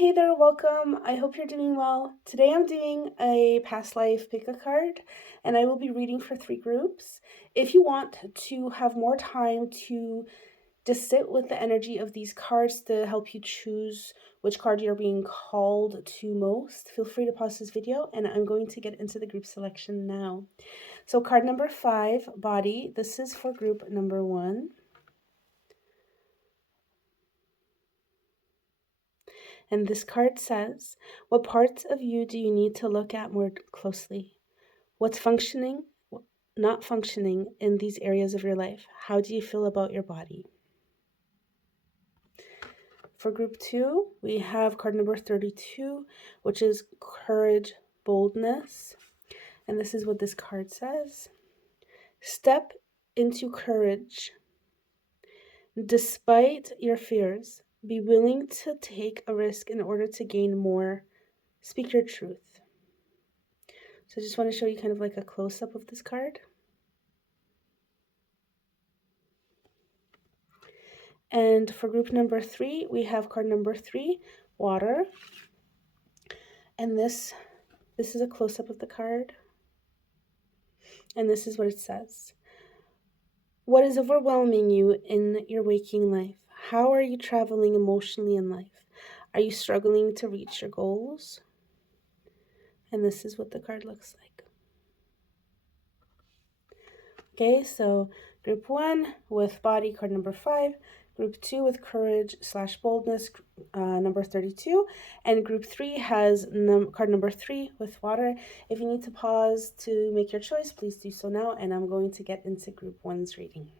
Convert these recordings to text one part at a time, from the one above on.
Hey there, welcome. I hope you're doing well. Today I'm doing a past life pick a card and I will be reading for three groups. If you want to have more time to just sit with the energy of these cards to help you choose which card you're being called to most, feel free to pause this video and I'm going to get into the group selection now. So, card number 5, body. This is for group number 1. And this card says, what parts of you do you need to look at more closely? What's functioning, not functioning in these areas of your life? How do you feel about your body? For group 2, we have card number 32, which is courage, boldness. And this is what this card says. Step into courage. Despite your fears, be willing to take a risk in order to gain more. Speak your truth. So I just want to show you kind of like a close-up of this card. And for group number 3, we have card number 3, water. And this is a close-up of the card. And this is what it says. What is overwhelming you in your waking life? How are you traveling emotionally in life? Are you struggling to reach your goals? And this is what the card looks like. Okay, so group 1 with body, card number 5. Group 2 with courage / boldness, number 32. And group 3 has card number 3 with water. If you need to pause to make your choice, please do so now. And I'm going to get into group 1's reading.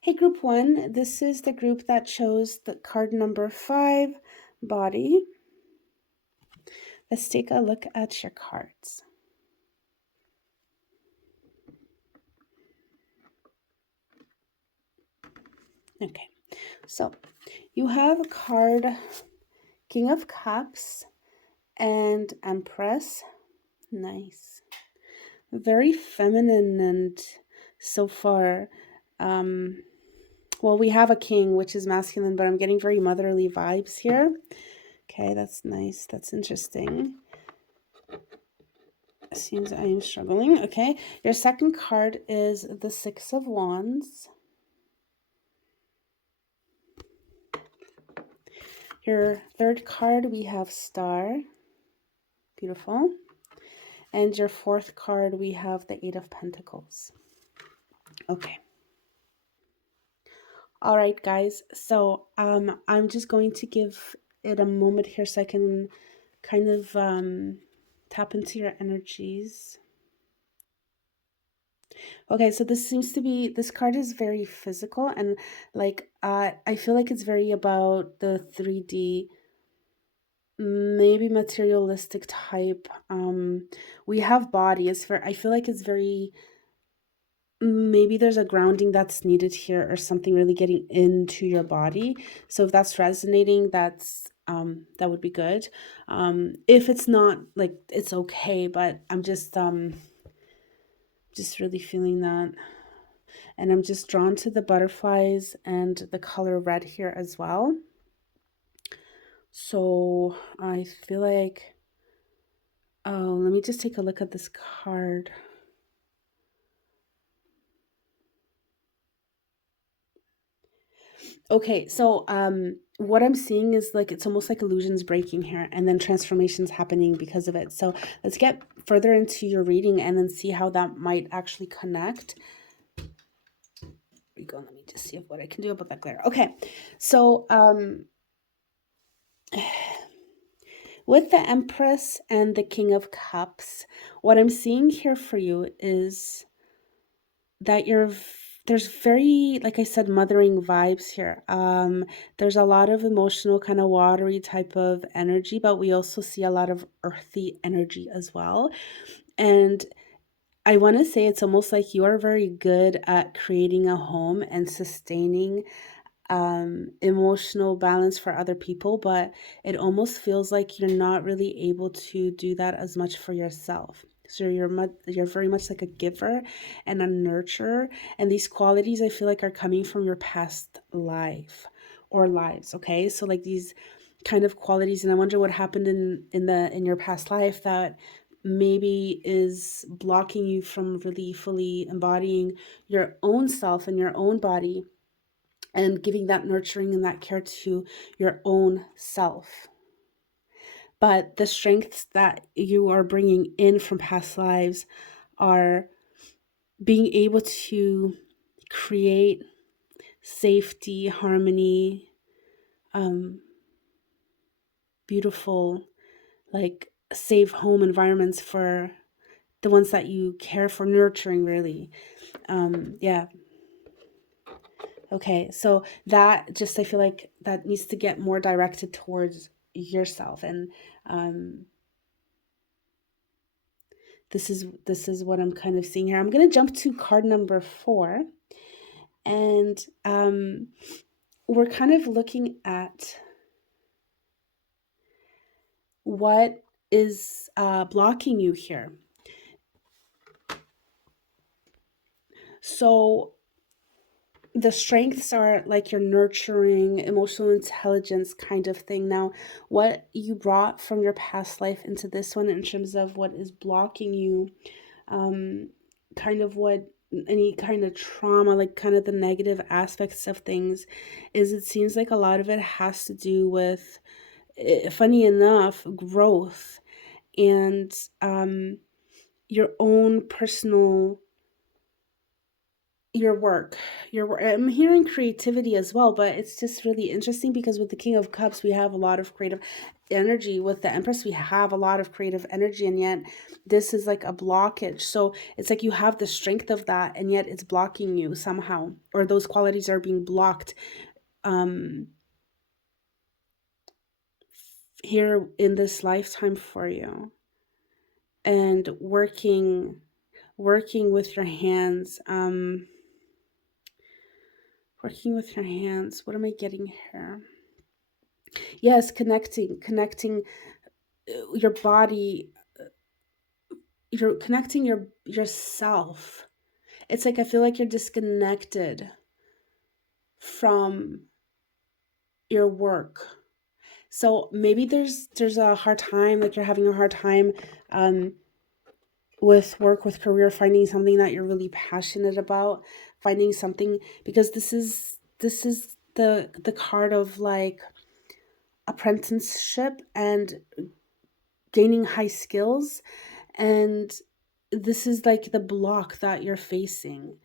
Hey, group 1, this is the group that chose the card number 5, body. Let's take a look at your cards. Okay, so you have a card, King of Cups and Empress. Nice. Very feminine and so far. Well, we have a king, which is masculine, but I'm getting very motherly vibes here. Okay, that's nice. That's interesting. Seems I am struggling. Okay, your second card is the Six of Wands. Your third card, we have Star. Beautiful. And your fourth card, we have the Eight of Pentacles. Okay. All right, guys. So I'm just going to give it a moment here so I can kind of tap into your energies. Okay, so this card is very physical and like I feel like it's very about the 3D, maybe materialistic type. We have body. I feel like it's very, maybe there's a grounding that's needed here or something really getting into your body. So if that's resonating, that would be good. If it's not, like, it's okay, but I'm just really feeling that. And I'm just drawn to the butterflies and the color red here as well. So I feel like, oh, let me just take a look at this card. Okay, so what I'm seeing is like it's almost like illusions breaking here and then transformations happening because of it. So let's get further into your reading and then see how that might actually connect. Here we go. Let me just see what I can do about that glare. Okay, so with the Empress and the King of Cups, what I'm seeing here for you is that there's very, like I said, mothering vibes here. There's a lot of emotional, kind of watery type of energy, but we also see a lot of earthy energy as well. And I want to say it's almost like you are very good at creating a home and sustaining emotional balance for other people, but it almost feels like you're not really able to do that as much for yourself. So you're very much like a giver and a nurturer, and these qualities I feel like are coming from your past life or lives. Okay, so like these kind of qualities, and I wonder what happened in your past life that maybe is blocking you from really fully embodying your own self and your own body and giving that nurturing and that care to your own self. But the strengths that you are bringing in from past lives are being able to create safety, harmony, um, beautiful, like safe home environments for the ones that you care for, nurturing, really. Yeah. Okay. So that just, I feel like that needs to get more directed towards yourself. And um, this is what I'm kind of seeing here. I'm going to jump to card number 4. And we're kind of looking at what is blocking you here. So the strengths are like your nurturing, emotional intelligence kind of thing. Now, what you brought from your past life into this one in terms of what is blocking you, um, kind of what any kind of trauma, like kind of the negative aspects of things, is it seems like a lot of it has to do with, funny enough, growth and your own personal, your work, your work. I'm hearing creativity as well, but it's just really interesting because with the King of Cups, we have a lot of creative energy. With the Empress, we have a lot of creative energy, and yet this is like a blockage. So it's like you have the strength of that, and yet it's blocking you somehow, or those qualities are being blocked um, here in this lifetime for you. And working with your hands, working with your hands. What am I getting here? Yes, connecting your body, you're connecting yourself. It's like I feel like you're disconnected from your work. So maybe there's a hard time, like you're having a hard time um with work, with career, finding something that you're really passionate about, finding something, because this is the card of like apprenticeship and gaining high skills. And this is like the block that you're facing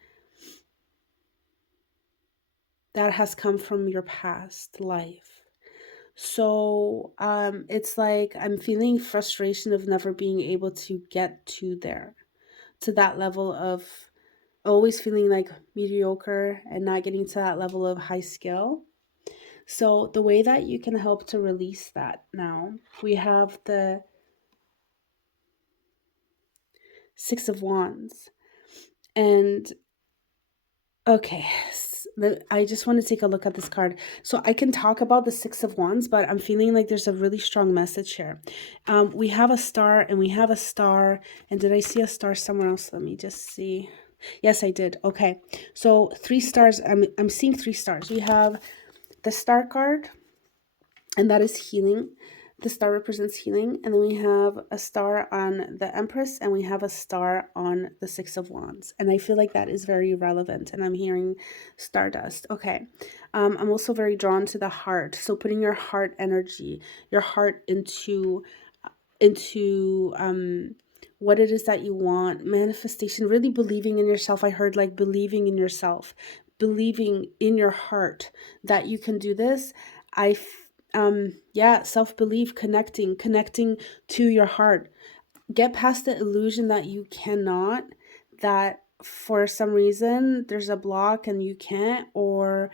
that has come from your past life. So it's like I'm feeling frustration of never being able to get to there, to that level of always feeling like mediocre and not getting to that level of high skill. So the way that you can help to release that now, we have the 6 of Wands. And okay, I just want to take a look at this card. So I can talk about the 6 of Wands, but I'm feeling like there's a really strong message here. We have a star and we have a star. And did I see a star somewhere else? Let me just see. Yes, I did. Okay. So 3 stars. I'm seeing 3 stars. We have the star card, and that is healing. The star represents healing. And then we have a star on the Empress, and we have a star on the 6 of Wands. And I feel like that is very relevant. And I'm hearing stardust. Okay. I'm also very drawn to the heart. So putting your heart energy, your heart into what it is that you want, manifestation, really believing in yourself. I heard like believing in yourself, believing in your heart that you can do this. Yeah, self-belief, connecting to your heart. Get past the illusion that you cannot, that for some reason there's a block and you can't, or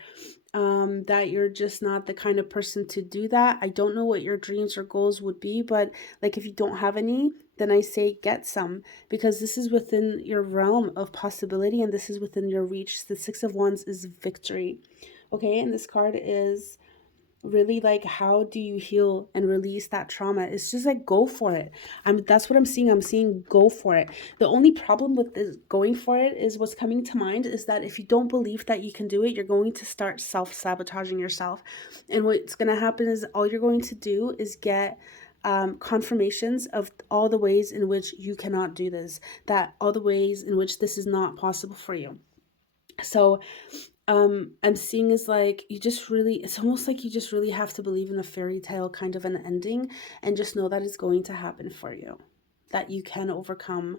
that you're just not the kind of person to do that. I don't know what your dreams or goals would be, but like if you don't have any, then I say get some, because this is within your realm of possibility and this is within your reach. The 6 of Wands is victory. Okay, and this card is really like, how do you heal and release that trauma? It's just like, go for it. That's what I'm seeing. I'm seeing go for it. The only problem with this going for it is what's coming to mind is that if you don't believe that you can do it, you're going to start self-sabotaging yourself. And what's going to happen is all you're going to do is get confirmations of all the ways in which you cannot do this, that all the ways in which this is not possible for you. So I'm seeing is like, you just really, it's almost like you just really have to believe in a fairy tale kind of an ending, and just know that it's going to happen for you, that you can overcome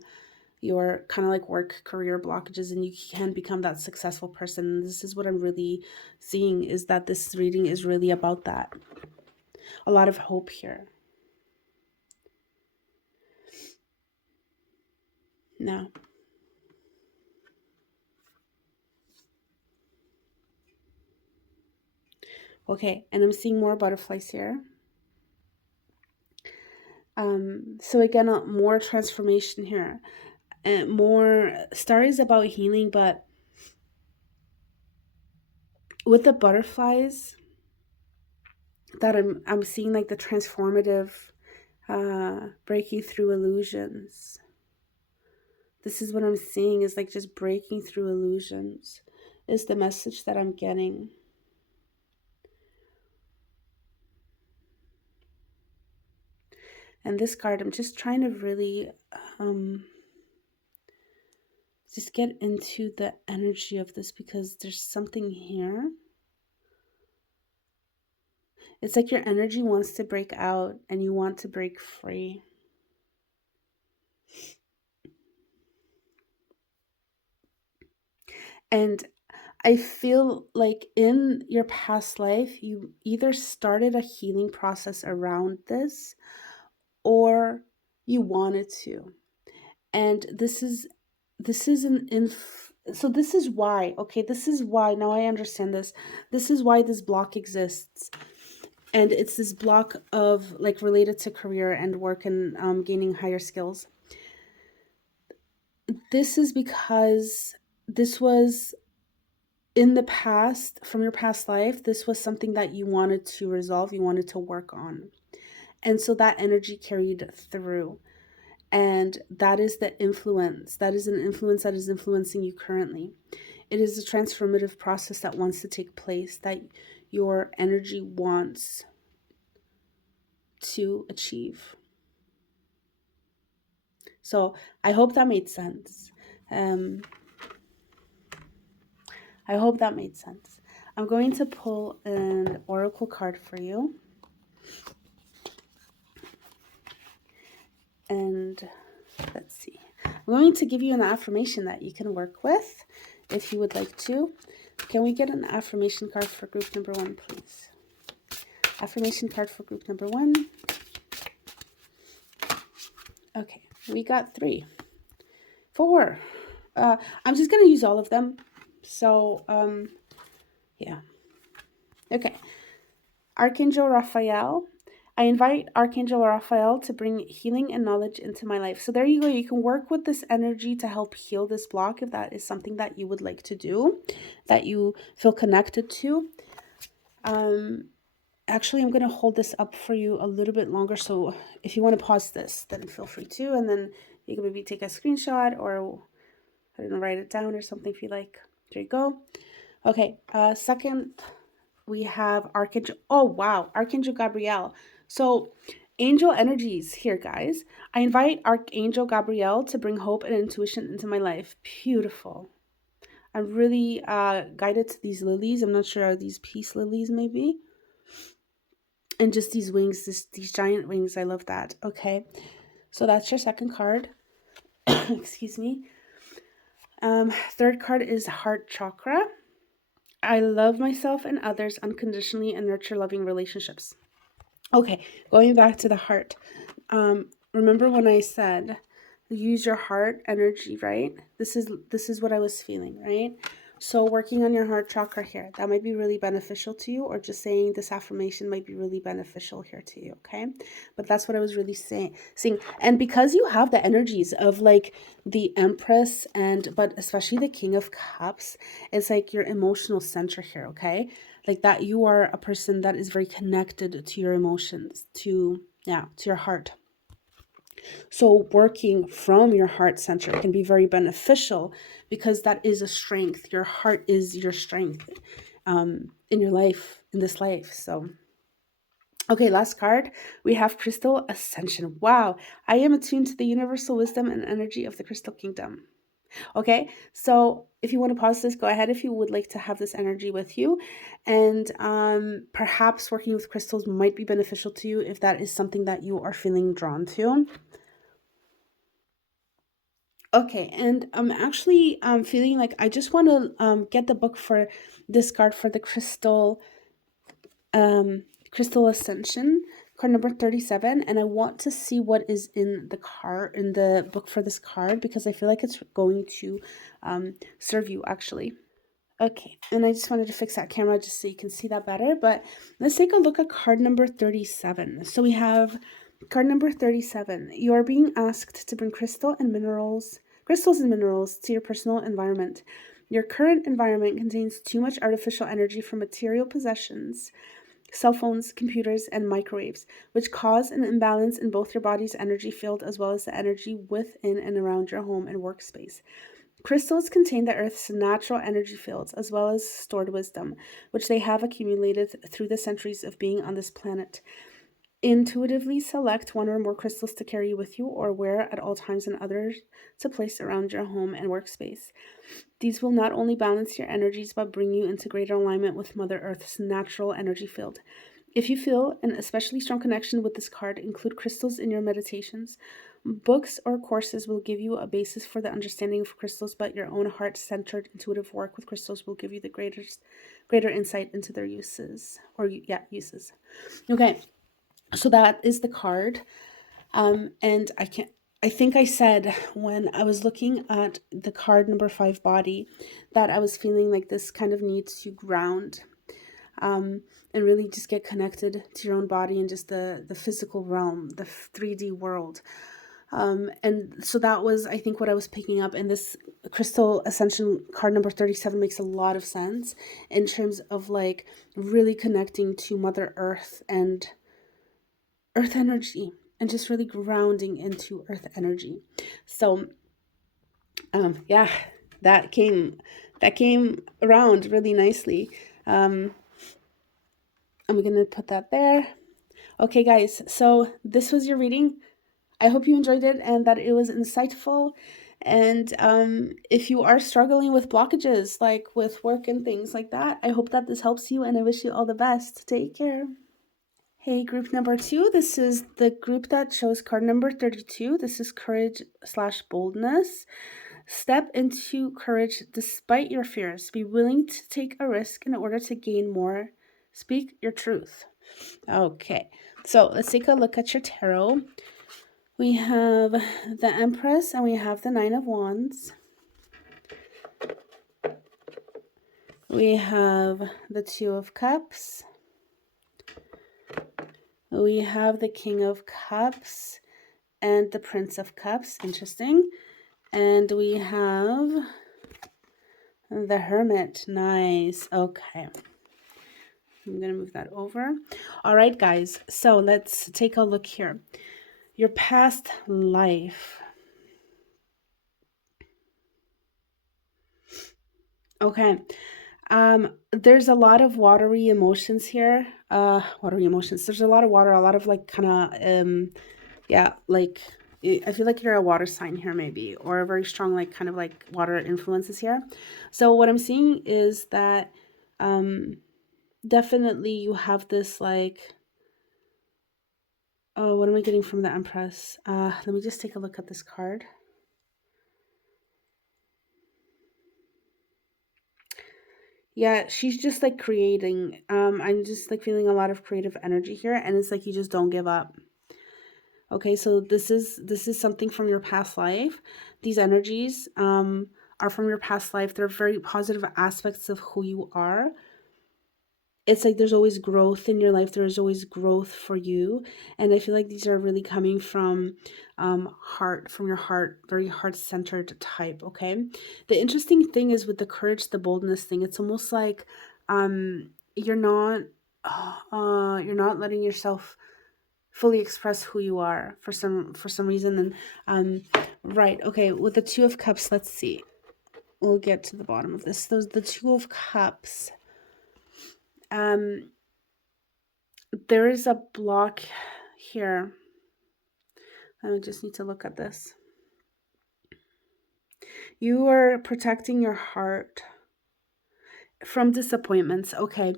your kind of like work career blockages, and you can become that successful person. This is what I'm really seeing, is that this reading is really about that. A lot of hope here. Now, okay, and I'm seeing more butterflies here. So again, more transformation here, and more stories about healing, but with the butterflies, that I'm seeing like the transformative, breaking through illusions. This is what I'm seeing, is like just breaking through illusions is the message that I'm getting. And this card, I'm just trying to really just get into the energy of this, because there's something here. It's like your energy wants to break out and you want to break free. And I feel like in your past life, you either started a healing process around this, or you wanted to. And this is so this is why, okay, this is why, now I understand this. This is why this block exists. And it's this block of like related to career and work and gaining higher skills. This is because this was in the past, from your past life, this was something that you wanted to resolve, you wanted to work on. And so that energy carried through. And that is the influence. That is an influence that is influencing you currently. It is a transformative process that wants to take place, that your energy wants to achieve. So I hope that made sense. I hope that made sense. I'm going to pull an oracle card for you. And let's see. I'm going to give you an affirmation that you can work with if you would like to. Can we get an affirmation card for group number 1, please? Affirmation card for group number 1. Okay, we got 3. 4. I'm just going to use all of them. So, yeah. Okay. Archangel Raphael. I invite Archangel Raphael to bring healing and knowledge into my life. So there you go. You can work with this energy to help heal this block if that is something that you would like to do, that you feel connected to. Actually, I'm going to hold this up for you a little bit longer. So if you want to pause this, then feel free to. And then you can maybe take a screenshot, or I don't know, write it down or something if you like. There you go. Okay. Second, we have Archangel. Oh, wow. Archangel Gabriel. So angel energies here, guys. I invite Archangel Gabriel to bring hope and intuition into my life. Beautiful. I'm really guided to these lilies. I'm not sure, are these peace lilies maybe? And just these wings, these giant wings. I love that. Okay. So that's your second card. Excuse me. Third card is Heart Chakra. I love myself and others unconditionally and nurture loving relationships. Okay, going back to the heart. Remember when I said use your heart energy, right? This is what I was feeling, right? So working on your heart chakra here, that might be really beneficial to you, or just saying this affirmation might be really beneficial here to you, okay? But that's what I was really seeing. And because you have the energies of like the Empress but especially the King of Cups, it's like your emotional center here, okay? like that you are a person that is very connected to your emotions, to your heart. So working from your heart center can be very beneficial because that is a strength. Your heart is your strength in your life, in this life. So, okay, last card. We have Crystal Ascension. Wow. I am attuned to the universal wisdom and energy of the Crystal Kingdom. Okay, so if you want to pause this, go ahead if you would like to have this energy with you. And perhaps working with crystals might be beneficial to you if that is something that you are feeling drawn to. Okay, and I'm actually feeling like I just want to get the book for this card for the Crystal Ascension, card number 37, and I want to see what is in the book for this card, because I feel like it's going to serve you actually. Okay, and I just wanted to fix that camera just so you can see that better, but let's take a look at card number 37. So we have card number 37. You are being asked to bring crystals and minerals to your personal environment. Your current environment contains too much artificial energy from material possessions, cell phones, computers, and microwaves, which cause an imbalance in both your body's energy field as well as the energy within and around your home and workspace. Crystals contain the Earth's natural energy fields as well as stored wisdom, which they have accumulated through the centuries of being on this planet. Intuitively select one or more crystals to carry with you or wear at all times, and others to place around your home and workspace. These will not only balance your energies but bring you into greater alignment with Mother Earth's natural energy field. If you feel an especially strong connection with this card, include crystals in your meditations. Books or courses will give you a basis for the understanding of crystals, but your own heart-centered intuitive work with crystals will give you the greater insight into their uses. Uses. Okay, so that is the card. And I think I said when I was looking at the card number 5, body, that I was feeling like this kind of need to ground, and really just get connected to your own body and just the physical realm, the 3D world. And so that was, I think, what I was picking up. And this Crystal Ascension card number 37 makes a lot of sense in terms of like really connecting to Mother Earth and Earth energy, and just really grounding into Earth energy. So yeah, that came around really nicely. I'm gonna put that there. Okay, guys, so this was your reading. I hope you enjoyed it and that it was insightful. And if you are struggling with blockages, like with work and things like that, I hope that this helps you, and I wish you all the best. Take care. Hey, group number 2. This is the group that shows card number 32. This is courage/boldness. Step into courage despite your fears. Be willing to take a risk in order to gain more. Speak your truth. Okay, so let's take a look at your tarot. We have the Empress and we have the Nine of Wands. We have the Two of Cups. We have the King of Cups and the Prince of Cups. Interesting. And we have the Hermit. Nice. Okay. I'm going to move that over. All right, guys. So let's take a look here. Your past life. Okay. There's a lot of watery emotions here. Watery emotions. There's a lot of water, a lot of like kind of, yeah, like I feel like you're a water sign here maybe, or a very strong like kind of like water influences here. So what I'm seeing is that definitely you have this like, oh, what am I getting from the Empress? Let me just take a look at this card. Yeah, she's just like creating. I'm just like feeling a lot of creative energy here, and it's like you just don't give up. Okay, so this is something from your past life. These energies are from your past life. They're very positive aspects of who you are. It's like there's always growth in your life. There's always growth for you, and I feel like these are really coming from from your heart, very heart-centered type. Okay, the interesting thing is with the courage, the boldness thing, it's almost like you're not you're not letting yourself fully express who you are for some reason. And right, okay, with the Two of Cups, let's see, we'll get to the bottom of this. Those the Two of Cups, there is a block here. I just need to look at this. You are protecting your heart from disappointments. Okay,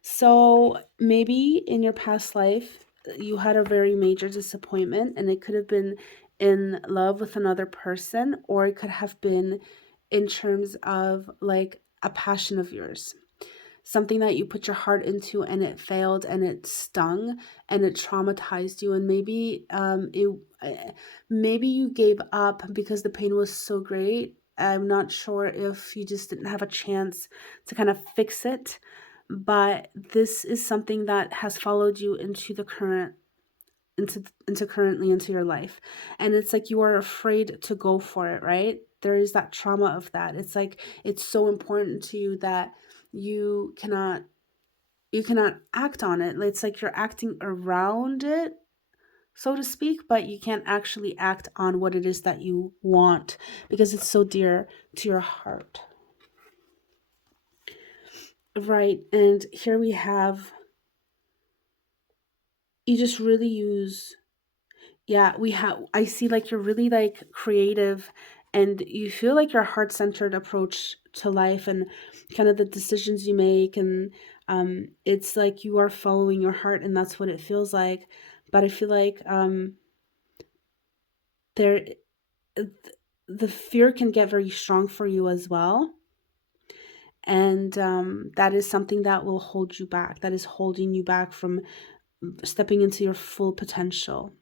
so maybe in your past life you had a very major disappointment, and it could have been in love with another person, or it could have been in terms of like a passion of yours, something that you put your heart into and it failed and it stung and it traumatized you. And maybe you gave up because the pain was so great. I'm not sure if you just didn't have a chance to kind of fix it, but this is something that has followed you into the current into currently into your life. And it's like you are afraid to go for it, right? There is that trauma of that. It's like it's so important to you that you cannot act on it. It's like you're acting around it, so to speak, but you can't actually act on what it is that you want because it's so dear to your heart. Right. And here we have, you just really use, yeah, I see like you're really like creative, and you feel like your heart-centered approach to life and kind of the decisions you make, and it's like you are following your heart, and that's what it feels like. But I feel like there the fear can get very strong for you as well. And that is something that will hold you back, that is holding you back from stepping into your full potential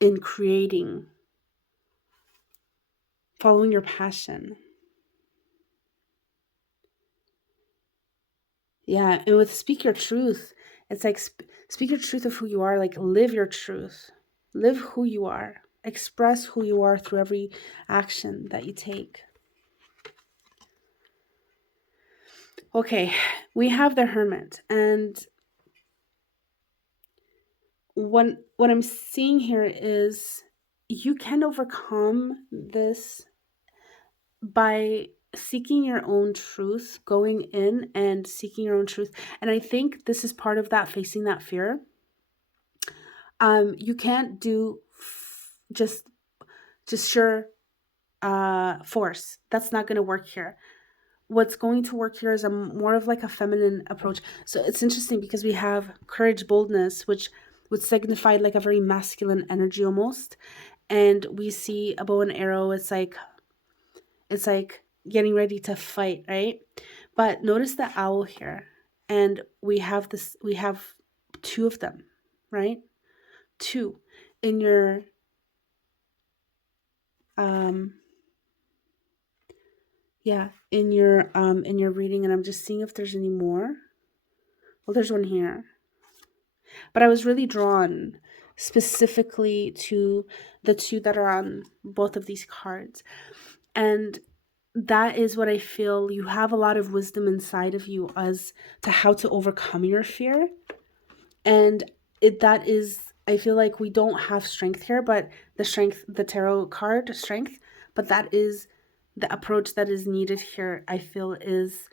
in creating, following your passion. Yeah, and with speak your truth, it's like speak your truth of who you are, like live your truth. Live who you are. Express who you are through every action that you take. Okay, we have the Hermit, and what I'm seeing here is you can overcome this by seeking your own truth, going in and seeking your own truth. And I think this is part of that, facing that fear. You can't do just sure force. That's not going to work here. What's going to work here is a more of like a feminine approach. So it's interesting because we have courage, boldness, which would signify like a very masculine energy almost. And we see a bow and arrow, it's like getting ready to fight, right? But notice the owl here. And we have two of them, right? Two in your in your reading, and I'm just seeing if there's any more. Well, there's one here. But I was really drawn specifically to the two that are on both of these cards. And that is what I feel. You have a lot of wisdom inside of you as to how to overcome your fear. And that is, I feel like we don't have strength here, but the tarot card strength, but that is the approach that is needed here, I feel, is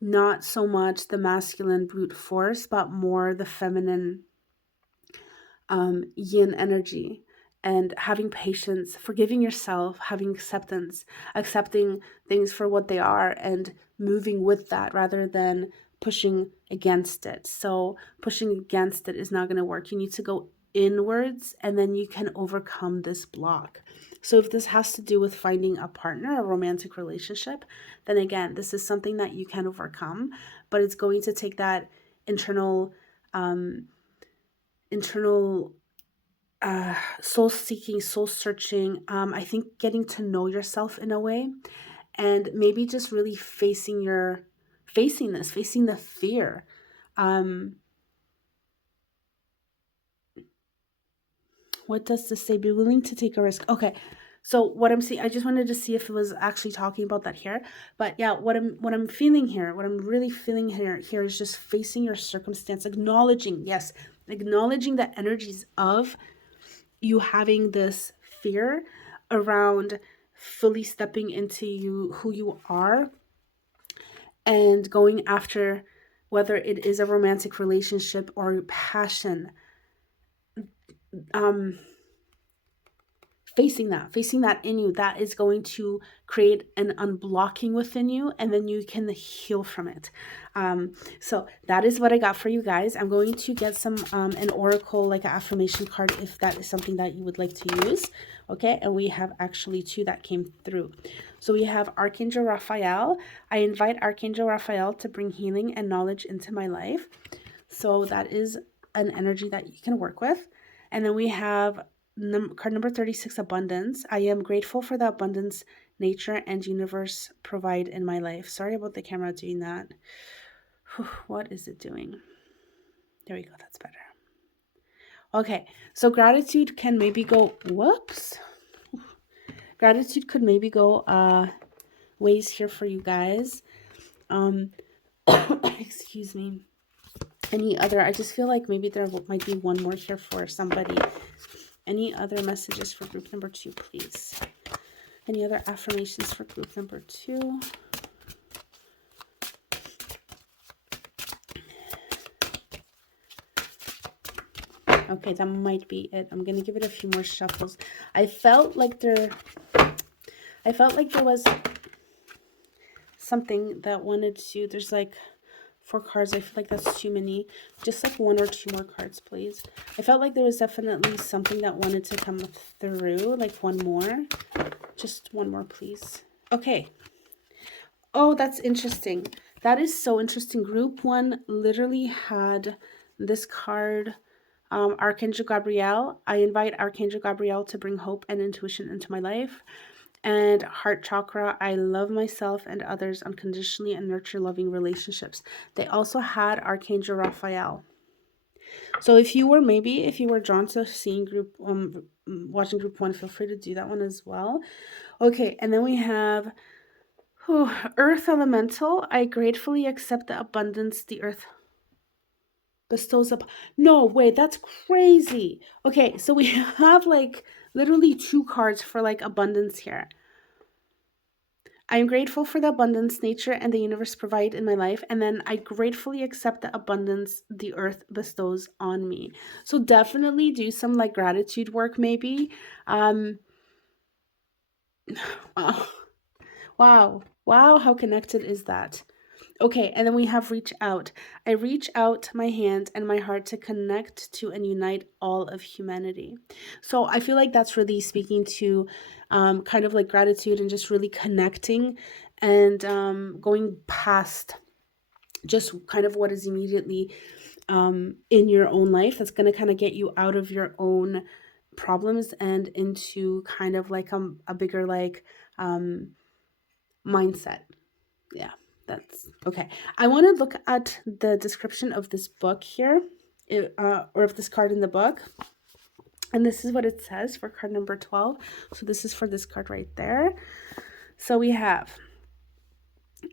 not so much the masculine brute force, but more the feminine yin energy, and having patience, forgiving yourself, having acceptance, accepting things for what they are, and moving with that rather than pushing against it. So pushing against it is not going to work. You need to go inwards, and then you can overcome this block. So if this has to do with finding a partner, a romantic relationship, then again, this is something that you can overcome, but it's going to take that internal soul seeking, soul searching. I think getting to know yourself in a way, and maybe just really facing the fear. What does this say? Be willing to take a risk. Okay, So what I'm seeing, I just wanted to see if it was actually talking about that here. But yeah, what I'm feeling here, what I'm really feeling here is just facing your circumstance, acknowledging, yes, acknowledging the energies of you having this fear around fully stepping into who you are, and going after, whether it is a romantic relationship or passion, um facing that in you, that is going to create an unblocking within you, and then you can heal from it. So that is what I got for you guys. I'm going to get some an oracle, like an affirmation card, if that is something that you would like to use. Okay, and we have actually 2 that came through. So we have Archangel Raphael. I invite Archangel Raphael to bring healing and knowledge into my life. So that is an energy that you can work with. And then we have card number 36, abundance. I am grateful for the abundance nature and universe provide in my life. Sorry about the camera doing that. What is it doing? There we go. That's better. Okay, so gratitude can maybe go, whoops. Gratitude could maybe go ways here for you guys. Excuse me. Any other, I just feel like maybe there might be one more here for somebody. Any other messages for group number 2, please? Any other affirmations for group number 2? Okay, that might be it. I'm going to give it a few more shuffles. I felt like there was something that wanted to, there's like 4 cards. I feel like that's too many. Just like 1 or 2 more cards, please. I felt like there was definitely something that wanted to come through, like 1 more. Just 1 more, please. Okay. Oh, that's interesting. That is so interesting. Group 1 literally had this card, Archangel Gabriel. I invite Archangel Gabriel to bring hope and intuition into my life. And heart chakra, I love myself and others unconditionally and nurture loving relationships. They also had Archangel Raphael. So if you were drawn to seeing group, watching group 1, feel free to do that one as well. Okay, and then we have Earth Elemental. I gratefully accept the abundance the earth bestows up. No, wait, that's crazy. Okay, so we have like literally 2 cards for like abundance here. I am grateful for the abundance nature and the universe provide in my life. And then I gratefully accept the abundance the earth bestows on me. So definitely do some like gratitude work maybe. Wow. Wow, how connected is that? Okay, and then we have reach out. I reach out my hand and my heart to connect to and unite all of humanity. So I feel like that's really speaking to kind of like gratitude and just really connecting and going past just kind of what is immediately in your own life. That's going to kind of get you out of your own problems and into kind of like a bigger like mindset. Yeah. That's okay. I want to look at the description of this book here, or of this card in the book. And this is what it says for card number 12. So this is for this card right there. So we have,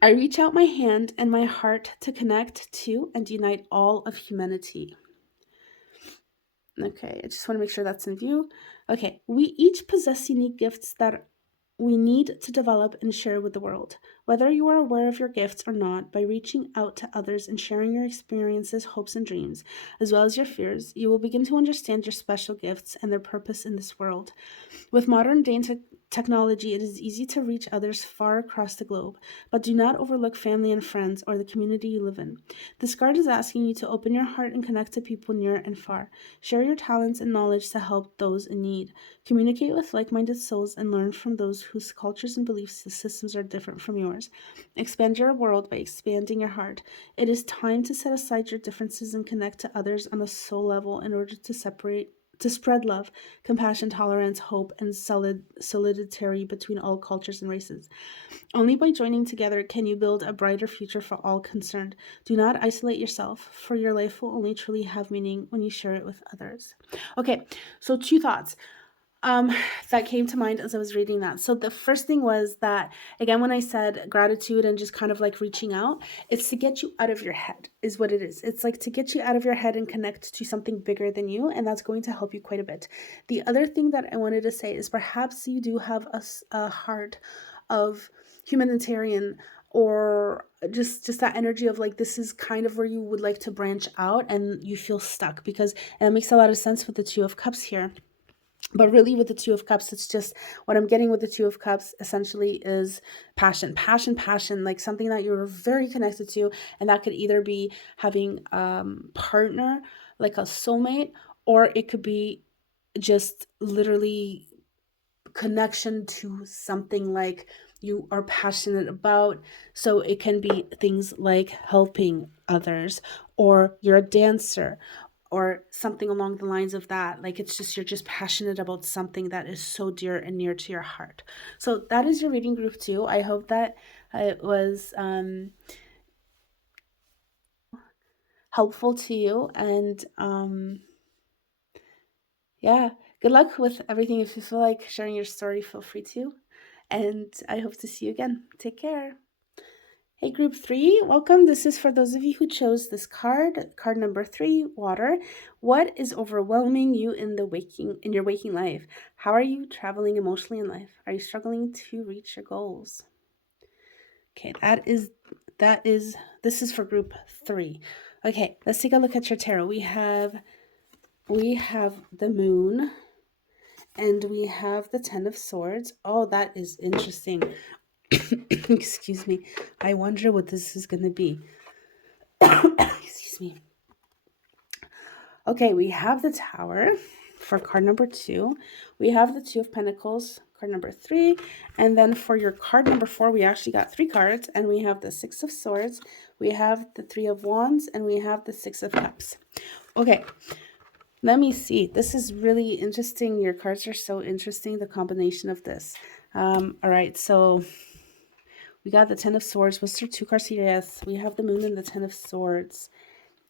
I reach out my hand and my heart to connect to and unite all of humanity. Okay, I just want to make sure that's in view. Okay, we each possess unique gifts that we need to develop and share with the world. Whether you are aware of your gifts or not, by reaching out to others and sharing your experiences, hopes, and dreams, as well as your fears, you will begin to understand your special gifts and their purpose in this world. With modern day technology, it is easy to reach others far across the globe, but do not overlook family and friends or the community you live in. This card is asking you to open your heart and connect to people near and far. Share your talents and knowledge to help those in need. Communicate with like-minded souls and learn from those whose cultures and belief systems are different from yours. Expand your world by expanding your heart. It is time to set aside your differences and connect to others on a soul level in order to spread love, compassion, tolerance, hope, and solidarity between all cultures and races. Only by joining together can you build a brighter future for all concerned. Do not isolate yourself, for your life will only truly have meaning when you share it with others. Okay, so 2 thoughts. um, that came to mind as I was reading that. So the first thing was that, again, when I said gratitude and just kind of like reaching out, it's to get you out of your head, is what it is. It's like to get you out of your head and connect to something bigger than you, and that's going to help you quite a bit. The other thing that I wanted to say is perhaps you do have a heart of humanitarian, or just that energy of like this is kind of where you would like to branch out and you feel stuck, because and it makes a lot of sense with the Two of Cups here. But really, with the Two of Cups, it's just what I'm getting with the Two of Cups essentially is passion, passion, passion, like something that you're very connected to. And that could either be having partner, like a soulmate, or it could be just literally connection to something like you are passionate about. So it can be things like helping others, or you're a dancer, or something along the lines of that. Like it's just you're just passionate about something that is so dear and near to your heart. So that is your reading, group 2. I hope that it was helpful to you, and yeah, good luck with everything. If you feel like sharing your story, feel free to. And I hope to see you again. Take care. Hey, group 3, welcome. This is for those of you who chose this card number 3, water. What is overwhelming you in your waking life? How are you traveling emotionally in life? Are you struggling to reach your goals? Okay, this is for group 3. Okay, let's take a look at your tarot. We have the moon, and we have the 10 of swords. Oh, that is interesting. Excuse me. I wonder what this is going to be. Excuse me. Okay, we have the Tower for card number 2. We have the Two of Pentacles, card number 3. And then for your card number 4, we actually got 3 cards. And we have the Six of Swords, we have the Three of Wands, and we have the Six of Cups. Okay, let me see. This is really interesting. Your cards are so interesting, the combination of this. All right, so we got the Ten of Swords. Was there 2 cards here? Yes, we have the Moon and the Ten of Swords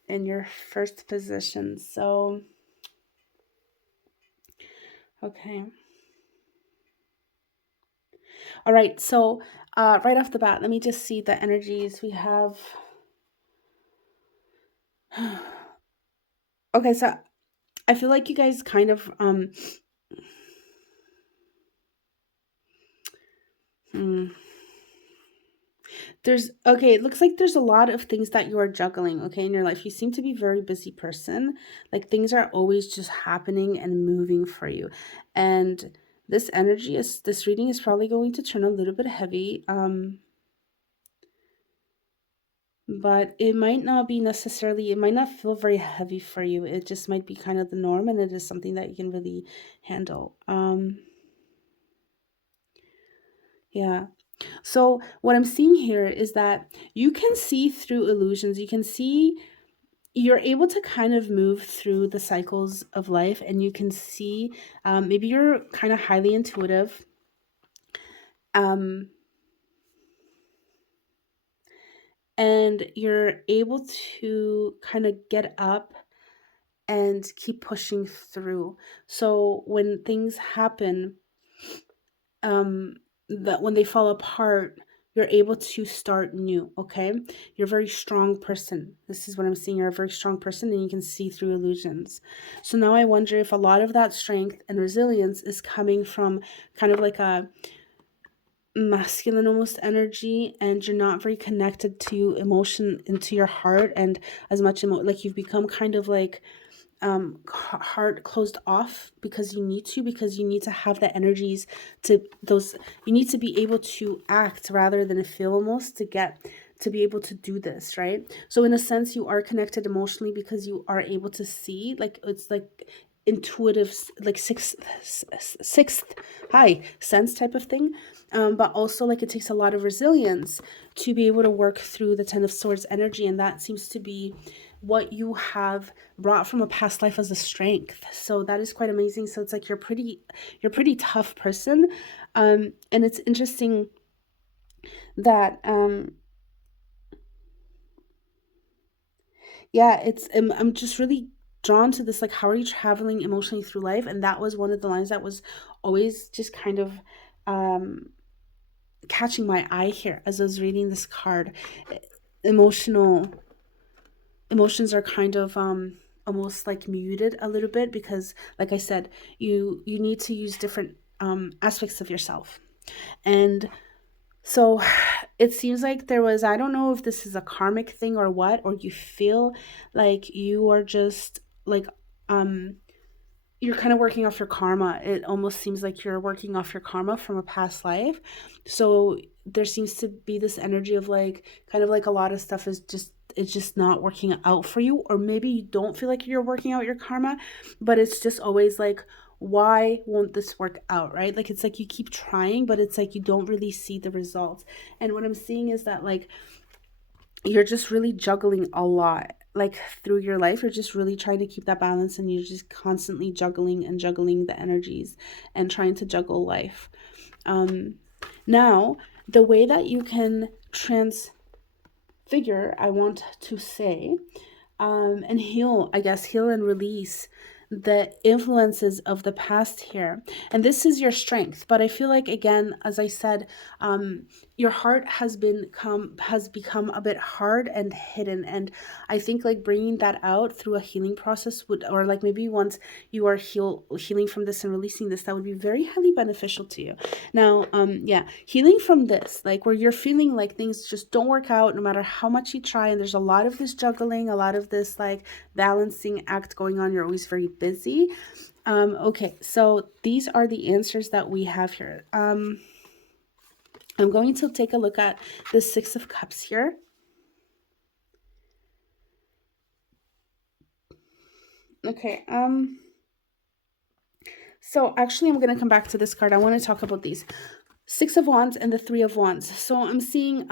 in your first position. So, okay. All right, so right off the bat, let me just see the energies we have. Okay, so I feel like you guys kind of it looks like there's a lot of things that you are juggling, okay, in your life. You seem to be a very busy person. Like things are always just happening and moving for you. And this reading is probably going to turn a little bit heavy. But it might not be necessarily, it might not feel very heavy for you. It just might be kind of the norm, and it is something that you can really handle. Yeah. So what I'm seeing here is that you can see through illusions. You can see, you're able to kind of move through the cycles of life, and you can see maybe you're kind of highly intuitive. And you're able to kind of get up and keep pushing through. So when things happen, that when they fall apart, you're able to start new. Okay, you're a very strong person. This is what I'm seeing. You're a very strong person, and you can see through illusions. So now I wonder if a lot of that strength and resilience is coming from kind of like a masculine almost energy, and you're not very connected to emotion, into your heart, and as much like you've become kind of like heart closed off, because you need to have the energies to those, you need to be able to act rather than feel, almost to be able to do this, right? So in a sense you are connected emotionally, because you are able to see, like it's like intuitive, like sixth sense type of thing. But also, like, it takes a lot of resilience to be able to work through the Ten of Swords energy, and that seems to be what you have brought from a past life as a strength. So that is quite amazing. So it's like you're pretty tough person. And it's interesting that yeah, it's I'm just really drawn to this, like, how are you traveling emotionally through life? And that was one of the lines that was always just kind of um catching my eye here as I was reading this card. Emotional emotions are kind of almost like muted a little bit, because like I said, you need to use different aspects of yourself. And so it seems like there was, I don't know if this is a karmic thing or what, or you feel like you are just like um you're kind of working off your karma. It almost seems like you're working off your karma from a past life. So there seems to be this energy of like, kind of like a lot of stuff is just, it's just not working out for you. Or maybe you don't feel like you're working out your karma, but it's just always like, why won't this work out, right? Like, it's like you keep trying, but it's like you don't really see the results. And what I'm seeing is that, like, you're just really juggling a lot, like, through your life. You're just really trying to keep that balance, and you're just constantly juggling and juggling the energies and trying to juggle life. Now, the way that you can transfigure, I want to say, and heal, I guess, heal and release the influences of the past here. And this is your strength. But I feel like, again, as I said, your heart has become a bit hard and hidden. And I think, like, bringing that out through a healing process would, or like maybe once you are healing from this and releasing this, that would be very highly beneficial to you. Now, yeah, healing from this, like, where you're feeling like things just don't work out no matter how much you try, and there's a lot of this juggling, a lot of this like balancing act going on. You're always very busy. Okay, so these are the answers that we have here. I'm going to take a look at the Six of Cups here. Okay, so actually I'm going to come back to this card. I want to talk about these. Six of Wands and the Three of Wands. So I'm seeing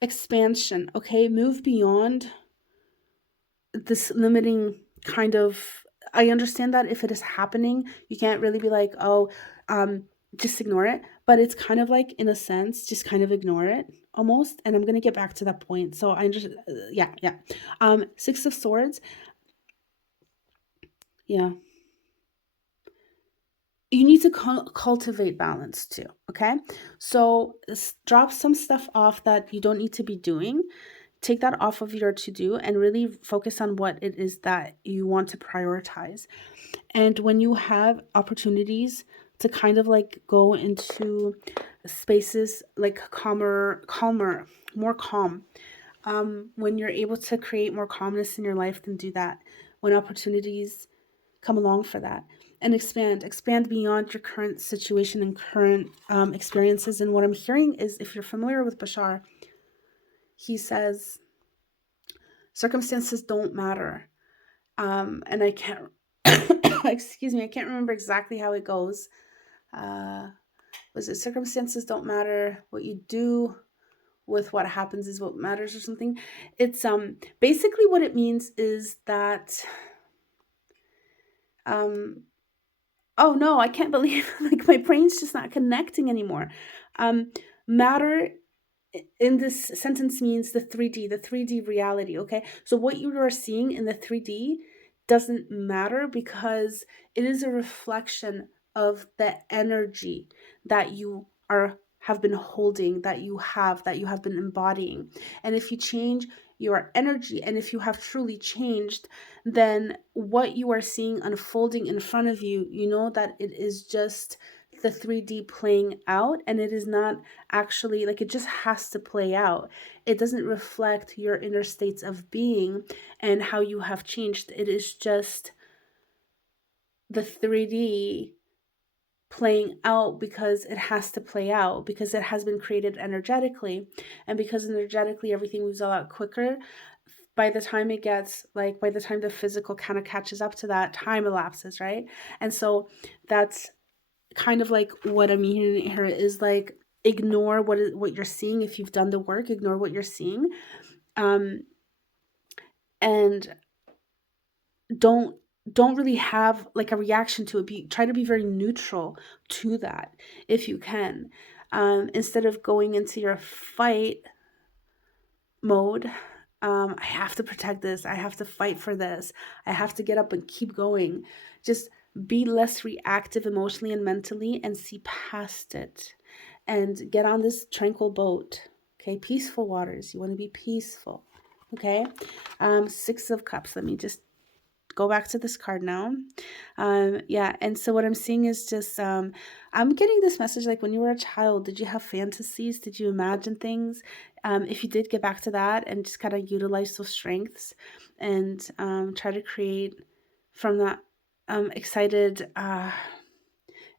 expansion, okay? Move beyond this limiting kind of, I understand that if it is happening, you can't really be like, oh, just ignore it. But it's kind of like, in a sense, just kind of ignore it almost. And I'm going to get back to that point. So I just, yeah. Six of Swords. Yeah. You need to cultivate balance too, okay? So drop some stuff off that you don't need to be doing. Take that off of your to-do and really focus on what it is that you want to prioritize. And when you have opportunities to kind of like go into spaces like calmer, more calm, when you're able to create more calmness in your life, then do that. When opportunities come along for that, and expand beyond your current situation and current experiences. And what I'm hearing is, if you're familiar with Bashar, he says circumstances don't matter. And I can't excuse me, I can't remember exactly how it goes. Was it circumstances don't matter, what you do with what happens is what matters, or something? It's basically what it means is that oh no, I can't believe like my brain's just not connecting anymore. Matter in this sentence means the 3D, the 3D reality, okay? So what you are seeing in the 3D doesn't matter, because it is a reflection of the energy that you have been holding, that you have been embodying. And if you change your energy, and if you have truly changed, then what you are seeing unfolding in front of you, you know that it is just the 3D playing out, and it is not actually, like, it just has to play out. It doesn't reflect your inner states of being and how you have changed. It is just the 3D playing out, because it has to play out, because it has been created energetically, and because energetically everything moves a lot quicker. By the time it gets, like, by the time the physical kind of catches up to that, time elapses, right? And so that's kind of like what I'm hearing here is like, ignore what you're seeing. If you've done the work, ignore what you're seeing, and don't really have like a reaction to it. Try to be very neutral to that if you can, instead of going into your fight mode. I have to protect this. I have to fight for this. I have to get up and keep going. Just be less reactive emotionally and mentally and see past it and get on this tranquil boat. Okay, peaceful waters. You want to be peaceful. Okay, Six of Cups. Let me just go back to this card now. Yeah, and so what I'm seeing is just I'm getting this message like when you were a child, did you have fantasies? Did you imagine things? If you did, get back to that and just kind of utilize those strengths and try to create from that excited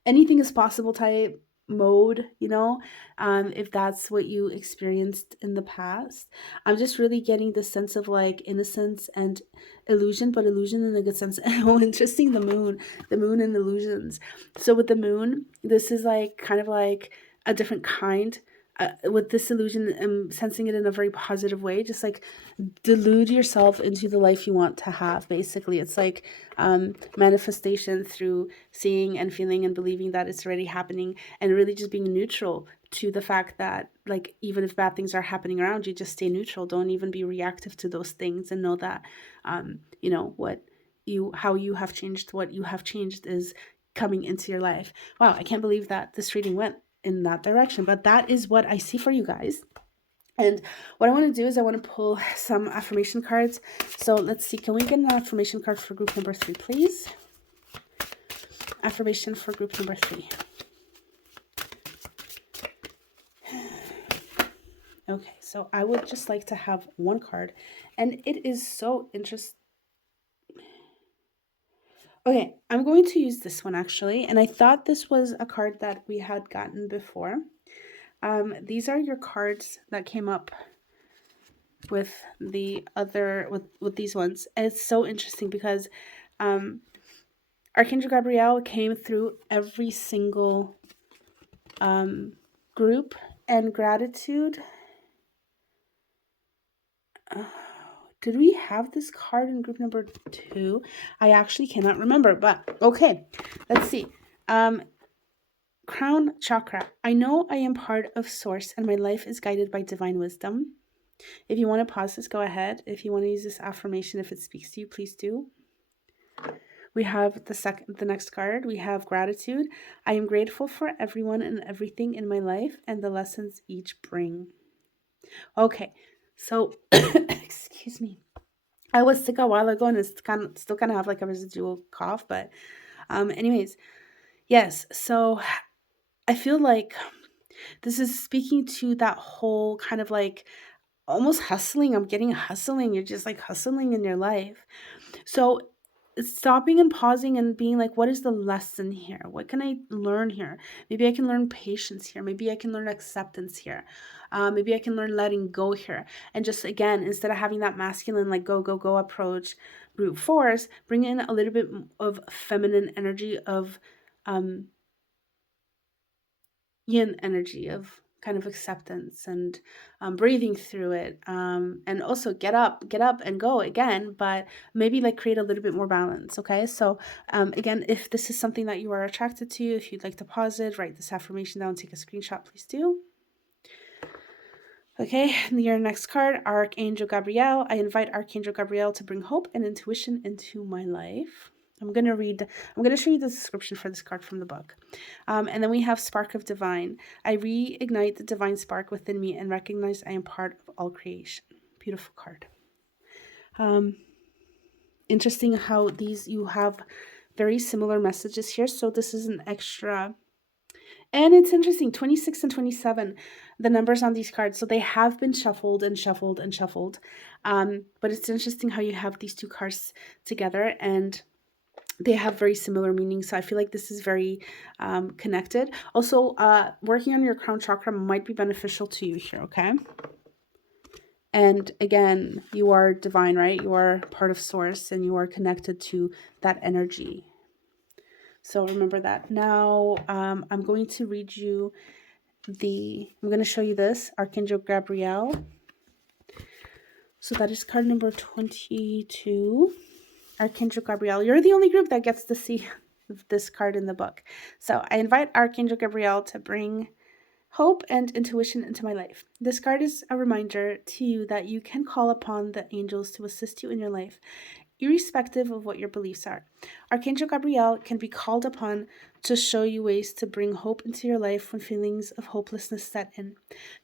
anything is possible type mode, if that's what you experienced in the past. I'm just really getting the sense of like innocence and illusion, but illusion in a good sense. Oh, interesting, the moon and illusions. So with the moon, this is like kind of like a different kind. With this illusion, I'm sensing it in a very positive way. Just like delude yourself into the life you want to have. Basically, it's like manifestation through seeing and feeling and believing that it's already happening, and really just being neutral to the fact that, like, even if bad things are happening around you, just stay neutral. Don't even be reactive to those things, and know that how you have changed, what you have changed is coming into your life. Wow, I can't believe that this reading went in that direction, but that is what I see for you guys. And what I want to do is I want to pull some affirmation cards. So let's see, can we get an affirmation card for group number 3, please? Affirmation for group number 3. Okay, so I would just like to have one card, and it is so interesting. Okay, I'm going to use this one actually, and I thought this was a card that we had gotten before. These are your cards that came up with the other with these ones. And it's so interesting because Archangel Gabriel came through every single group, and gratitude. Did we have this card in group number 2? I actually cannot remember, but okay, let's see. Crown chakra. I know I am part of source and my life is guided by divine wisdom. If you want to pause this, go ahead. If you want to use this affirmation, if it speaks to you, please do. We have the next card. We have gratitude. I am grateful for everyone and everything in my life and the lessons each bring. Okay, so excuse me. I was sick a while ago and it's still kind of have like a residual cough, but anyways, yes. So I feel like this is speaking to that whole kind of like almost hustling. I'm getting hustling. You're just like hustling in your life. So stopping and pausing and being like, what is the lesson here? What can I learn here? Maybe I can learn patience here. Maybe I can learn acceptance here. Maybe I can learn letting go here. And just again, instead of having that masculine, like go, go, go approach, brute force, bring in a little bit of feminine energy, of yin energy, of kind of acceptance and breathing through it, and also get up and go again, but maybe like create a little bit more balance. Okay, so again, if this is something that you are attracted to, if you'd like to pause it, write this affirmation down, take a screenshot, please do. Okay, your next card, Archangel Gabriel. I invite Archangel Gabriel to bring hope and intuition into my life. I'm going to show you the description for this card from the book. And then we have Spark of Divine. I reignite the divine spark within me and recognize I am part of all creation. Beautiful card. Interesting how you have very similar messages here. So this is an extra. And it's interesting, 26 and 27, the numbers on these cards. So they have been shuffled and shuffled and shuffled. But it's interesting how you have these two cards together and they have very similar meanings. So I feel like this is very connected. Also, working on your crown chakra might be beneficial to you here, okay? And again, you are divine, right? You are part of source and you are connected to that energy. So remember that. Now, I'm going to read you I'm going to show you this, Archangel Gabriel. So that is card number 22. Archangel Gabriel. You're the only group that gets to see this card in the book. So I invite Archangel Gabriel to bring Hope and intuition into my life. This card is a reminder to you that you can call upon the angels to assist you in your life, irrespective of what your beliefs are. Archangel Gabriel can be called upon to show you ways to bring hope into your life when feelings of hopelessness set in.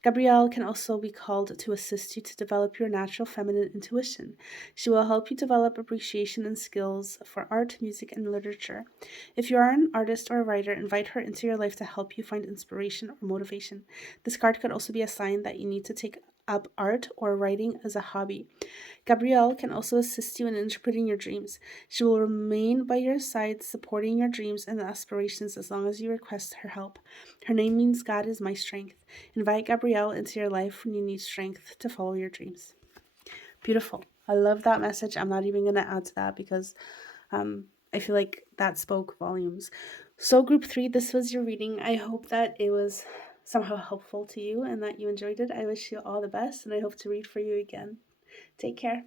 Gabrielle can also be called to assist you to develop your natural feminine intuition. She will help you develop appreciation and skills for art, music, and literature. If you are an artist or a writer, invite her into your life to help you find inspiration or motivation. This card could also be a sign that you need to take up art or writing as a hobby. Gabrielle can also assist you in interpreting your dreams. She will remain by your side, supporting your dreams and aspirations as long as you request her help. Her name means God is my strength. Invite Gabrielle into your life when you need strength to follow your dreams. Beautiful. I love that message. I'm not even going to add to that because I feel like that spoke volumes. So, group 3, this was your reading. I hope that it was somehow helpful to you and that you enjoyed it. I wish you all the best, and I hope to read for you again. Take care.